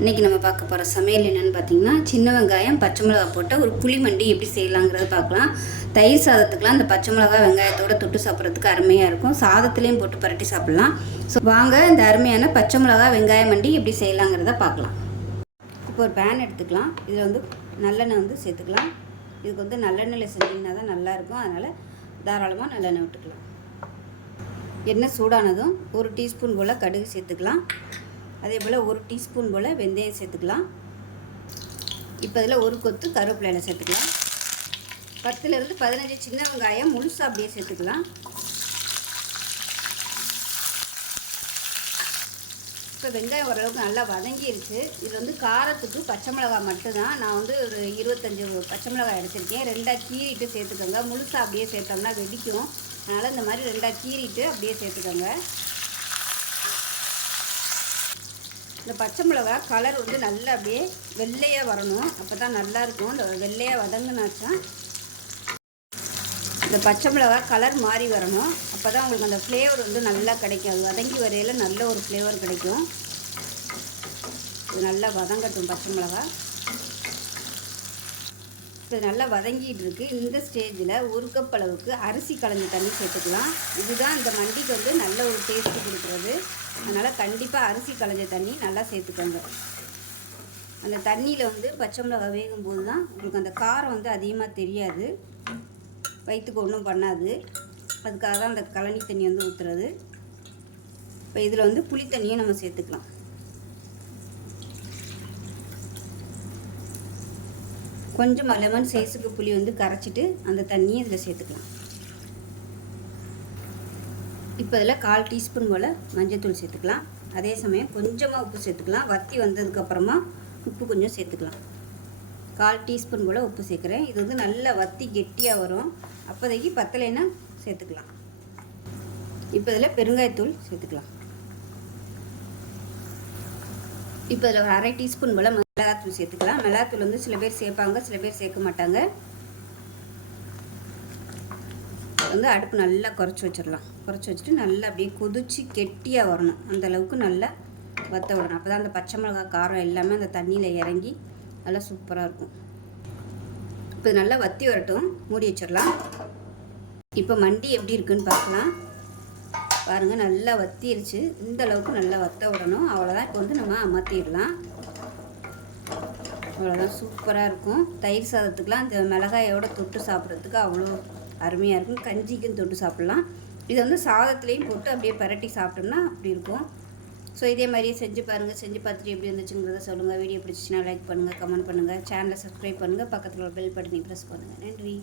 இன்றைக்கி நம்ம பார்க்க போகிற சமையல் என்னென்னு பார்த்தீங்கன்னா, சின்ன வெங்காயம் பச்சை மிளகா போட்ட ஒரு புளி மண்டி எப்படி செய்யலாங்கிறத பார்க்கலாம். தயிர் சாதத்துக்குலாம் அந்த பச்சை மிளகா வெங்காயத்தோடு தொட்டு சாப்பிட்றதுக்கு அருமையாக இருக்கும். சாதத்துலேயும் போட்டு பரட்டி சாப்பிட்லாம். ஸோ வாங்க இந்த அருமையான பச்சை மிளகா வெங்காய மண்டி எப்படி செய்யலாங்கிறத பார்க்கலாம். இப்போ ஒரு பேன் எடுத்துக்கலாம். இதில் வந்து நல்லெண்ணெய் வந்து சேர்த்துக்கலாம். இதுக்கு வந்து நல்லெண்ணெயில் செஞ்சிங்கன்னா தான் நல்லாயிருக்கும். அதனால் தாராளமாக நல்லெண்ணெய் விட்டுக்கலாம். எண்ணெய் சூடானதும் ஒரு டீஸ்பூன் போல் கடுகு சேர்த்துக்கலாம். அதே போல் ஒரு டீஸ்பூன் போல் வெந்தயம் சேர்த்துக்கலாம். இப்போ இதில் ஒரு கொத்து கருவேப்பிலையில் சேர்த்துக்கலாம். 10லேருந்து 15 சின்ன வெங்காயம் முழுசாக அப்படியே சேர்த்துக்கலாம். இப்போ வெங்காயம் ஓரளவுக்கு நல்லா வதங்கிருச்சு. இது வந்து காரத்துக்கு பச்சை மிளகாய் மட்டும்தான். நான் வந்து ஒரு 25 பச்சை மிளகாய் எடுத்திருக்கேன். 2ஆக கீறிட்டு சேர்த்துக்கோங்க. முழுசாக அப்படியே சேர்த்தோம்னா வெடிக்கும். அதனால் இந்த மாதிரி 2ஆக கீறிட்டு அப்படியே சேர்த்துக்கோங்க. இந்த பச்சை மிளகா கலர் வந்து நல்லா அப்படியே வெள்ளையாக வரணும். அப்போ தான் நல்லாயிருக்கும். இந்த வெள்ளையாக வதங்கினாச்சா இந்த பச்சை மிளகா கலர் மாறி வரணும். அப்போ தான் உங்களுக்கு அந்த ஃப்ளேவர் வந்து நல்லா கிடைக்கும். அது வதங்கி வரையில் நல்ல ஒரு ஃப்ளேவர் கிடைக்கும். இது நல்லா வதங்கட்டும் பச்சை மிளகா. இப்போ நல்லா வதங்கிட்டு இருக்கு. இந்த ஸ்டேஜில் ஒரு கப் அளவுக்கு அரிசி கலந்து தண்ணி சேர்த்துக்கலாம். இதுதான் இந்த மண்டிக்கு வந்து நல்ல ஒரு டேஸ்ட்டு கொடுக்குறது. அதனால் கண்டிப்பாக அரிசி கலஞ்ச தண்ணி நல்லா சேர்த்துக்கோங்க. அந்த தண்ணியில் வந்து பச்சை மிளகாய் வேகும்போது தான் உங்களுக்கு அந்த காரம் வந்து அதிகமாக தெரியாது, வயிற்றுக்கு ஒன்றும் பண்ணாது. அதுக்காக தான் அந்த கழனி தண்ணி வந்து ஊற்றுறது. இப்போ இதில் வந்து புளி தண்ணியை நம்ம சேர்த்துக்கலாம். கொஞ்சம் லெமன் சைஸுக்கு புளி வந்து கரைச்சிட்டு அந்த தண்ணியை இதில் சேர்த்துக்கலாம். இப்போ இதில் 1/4 டீஸ்பூன் போல் மஞ்சள்தூள் சேர்த்துக்கலாம். அதே சமயம் கொஞ்சமாக உப்பு சேர்த்துக்கலாம். வத்தி வந்ததுக்கப்புறமா உப்பு கொஞ்சம் சேர்த்துக்கலாம். 1/4 டீஸ்பூன் போல் உப்பு சேர்க்குறேன். இது வந்து நல்லா வத்தி கெட்டியாக வரும். அப்போதைக்கு பத்தலைன்னா சேர்த்துக்கலாம். இப்போ இதில் பெருங்காயத்தூள் சேர்த்துக்கலாம். இப்போ இதில் ஒரு 1/2 டீஸ்பூன் போல் மிளகாத்தூள் சேர்த்துக்கலாம். மிளகாத்தூள் வந்து சில பேர் சேர்ப்பாங்க, சில பேர் சேர்க்க மாட்டாங்க. வந்து அடுப்பு நல்லா குறைச்சி வச்சிடலாம். குறைச்சி வச்சுட்டு நல்லா அப்படியே கொதிச்சு கெட்டியாக வரணும். அந்த அளவுக்கு நல்லா வற்ற விடணும். அப்போ தான் அந்த பச்சை மிளகாய் காரம் எல்லாமே அந்த தண்ணியில் இறங்கி நல்லா சூப்பராக இருக்கும். இப்போ நல்லா வற்றி வரட்டும், மூடி வச்சிடலாம். இப்போ மண்டி எப்படி இருக்குன்னு பார்க்கலாம். பாருங்கள், நல்லா வத்திருச்சு. இந்த அளவுக்கு நல்லா வற்ற விடணும். அவ்வளோதான். இப்போ வந்து நம்ம அமர்த்திடலாம். அவ்வளோதான், சூப்பராக இருக்கும். தயிர் சாதத்துக்கெலாம் இந்த மிளகாயோட தொட்டு சாப்பிட்றதுக்கு அவ்வளோ அருமையாக இருக்கும். கஞ்சிக்கும் தொட்டு சாப்பிட்லாம். இதை வந்து சாதத்துலேயும் போட்டு அப்படியே பரட்டி சாப்பிட்டோம்னா அப்படி இருக்கும். ஸோ இதே மாதிரியே செஞ்சு பாருங்கள். செஞ்சு பார்த்துட்டு எப்படி இருந்துச்சுங்கிறத சொல்லுங்கள். வீடியோ பிடிச்சிச்சின்னா லைக் பண்ணுங்கள், கமெண்ட் பண்ணுங்கள், சேனலை சப்ஸ்கிரைப் பண்ணுங்கள், பக்கத்தில் ஒரு பெல் பட்டனை ப்ரெஸ் பண்ணுங்கள். நன்றி.